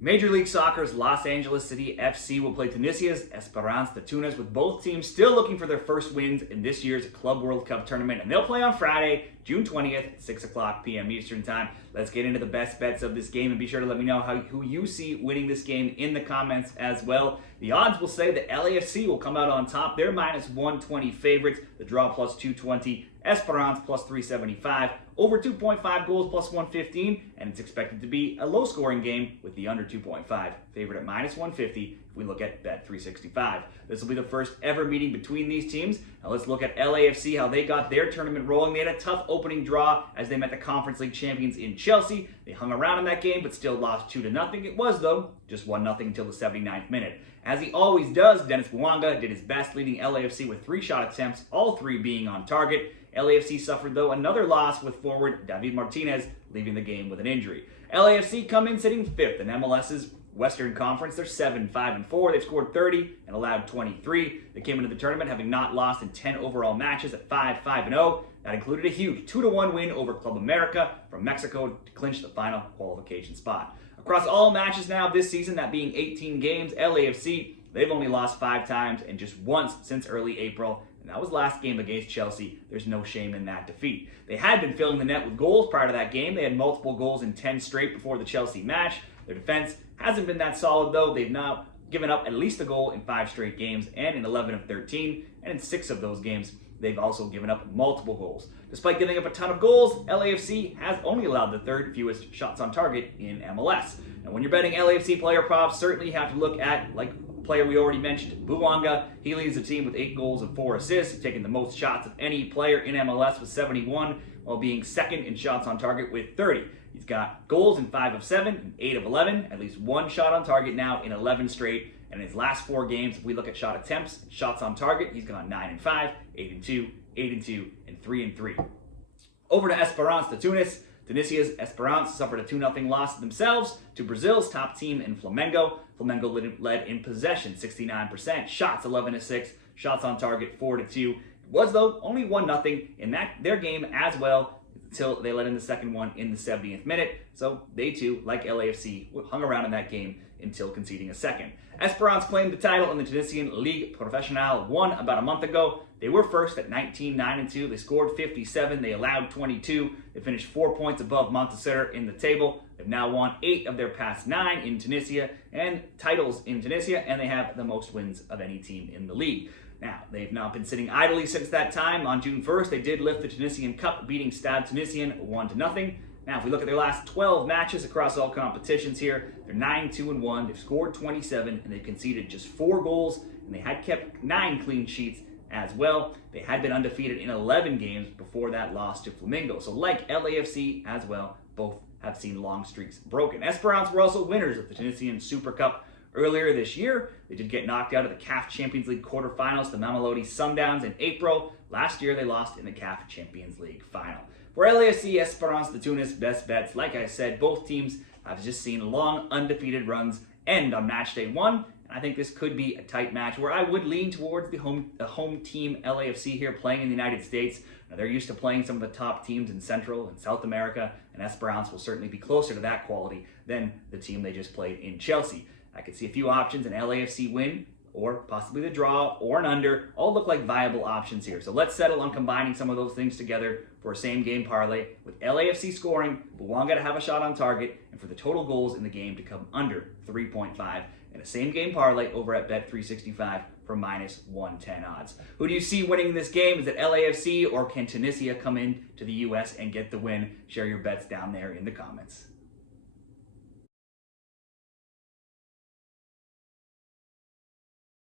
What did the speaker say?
Major League Soccer's Los Angeles City FC will play Tunisia's Esperance de Tunis, with both teams still looking for their first wins in this year's Club World Cup tournament, and they'll play on Friday, June 20th at 6 o'clock p.m. Eastern Time. Let's get into the best bets of this game, and be sure to let me know who you see winning this game in the comments as well. The odds will say that LAFC will come out on top. They're minus 120 favorites. The draw plus 220. Esperance plus 375. Over 2.5 goals plus 115. And it's expected to be a low-scoring game with the under 2.5. Favorite at minus 150 if we look at Bet 365. This will be the first ever meeting between these teams. Now let's look at LAFC, how they got their tournament rolling. They had a tough opening draw as they met the Conference League champions in Chelsea. They hung around in that game but still lost 2-0. It was, though, just 1-0 until the 79th minute. As he always does, Dennis Bouanga did his best, leading LAFC with 3 shot attempts, all 3 being on target. LAFC suffered, though, another loss with forward David Martinez leaving the game with an injury. LAFC come in sitting 5th in MLS's Western Conference. They're 7-5-4. They've scored 30 and allowed 23. They came into the tournament having not lost in 10 overall matches at 5-5-0. That included a huge 2-1 win over Club America from Mexico to clinch the final qualification spot. Across all matches now this season, that being 18 games, LAFC, they've only lost 5 times and just once since early April. And that was last game against Chelsea. There's no shame in that defeat. They had been filling the net with goals prior to that game. They had multiple goals in 10 straight before the Chelsea match. Their defense hasn't been that solid, though. They've now given up at least a goal in 5 straight games and in 11 of 13. And in 6 of those games, they've also given up multiple goals. Despite giving up a ton of goals, LAFC has only allowed the 3rd fewest shots on target in MLS. And when you're betting LAFC player props, certainly you have to look at, like player we already mentioned, Bouanga. He leads the team with 8 goals and 4 assists, taking the most shots of any player in MLS with 71, while being 2nd in shots on target with 30. He's got goals in 5 of 7 and 8 of 11, at least 1 shot on target now in 11 straight. And in his last 4 games, if we look at shot attempts, shots on target, he's gone 9-5, 8-2, 8-2, and 3-3. Over to Esperance de Tunis. Tunisia's Esperance suffered a 2-0 loss themselves to Brazil's top team in Flamengo. Flamengo led in possession, 69%, shots 11-6, shots on target 4-2. It was, though, only 1-0 in their game as well, until they let in the second one in the 70th minute. So they too, like LAFC, hung around in that game until conceding a second. Esperance claimed the title in the Tunisian Ligue Professionnelle 1 about a month ago. They were first at 19-9-2. They scored 57. They allowed 22. They finished 4 points above Montserrat in the table. They've now won 8 of their past 9 in Tunisia and titles in Tunisia, and they have the most wins of any team in the league. Now, they've not been sitting idly since that time. On June 1st, they did lift the Tunisian Cup, beating Stade Tunisien 1-0. Now, if we look at their last 12 matches across all competitions here, they're 9-2-1. They've scored 27, and they've conceded just 4 goals, and they had kept 9 clean sheets as well. They had been undefeated in 11 games before that loss to Flamengo. So like LAFC as well, both have seen long streaks broken. Esperance were also winners of the Tunisian Super Cup earlier this year. They did get knocked out of the CAF Champions League quarterfinals to Mamelodi Sundowns in April. Last year, they lost in the CAF Champions League final. For LAFC, Esperance de Tunis, best bets, like I said, both teams have just seen long undefeated runs end on Matchday 1. I think this could be a tight match where I would lean towards the home team LAFC here playing in the United States. Now, they're used to playing some of the top teams in Central and South America, and Esperance will certainly be closer to that quality than the team they just played in Chelsea. I could see a few options: an LAFC win, or possibly the draw, or an under. All look like viable options here. So let's settle on combining some of those things together for a same-game parlay, with LAFC scoring, Bouanga to have a shot on target, and for the total goals in the game to come under 3.5, and a same-game parlay over at Bet 365 for minus 110 odds. Who do you see winning this game? Is it LAFC, or can Tunisia come in to the U.S. and get the win? Share your bets down there in the comments.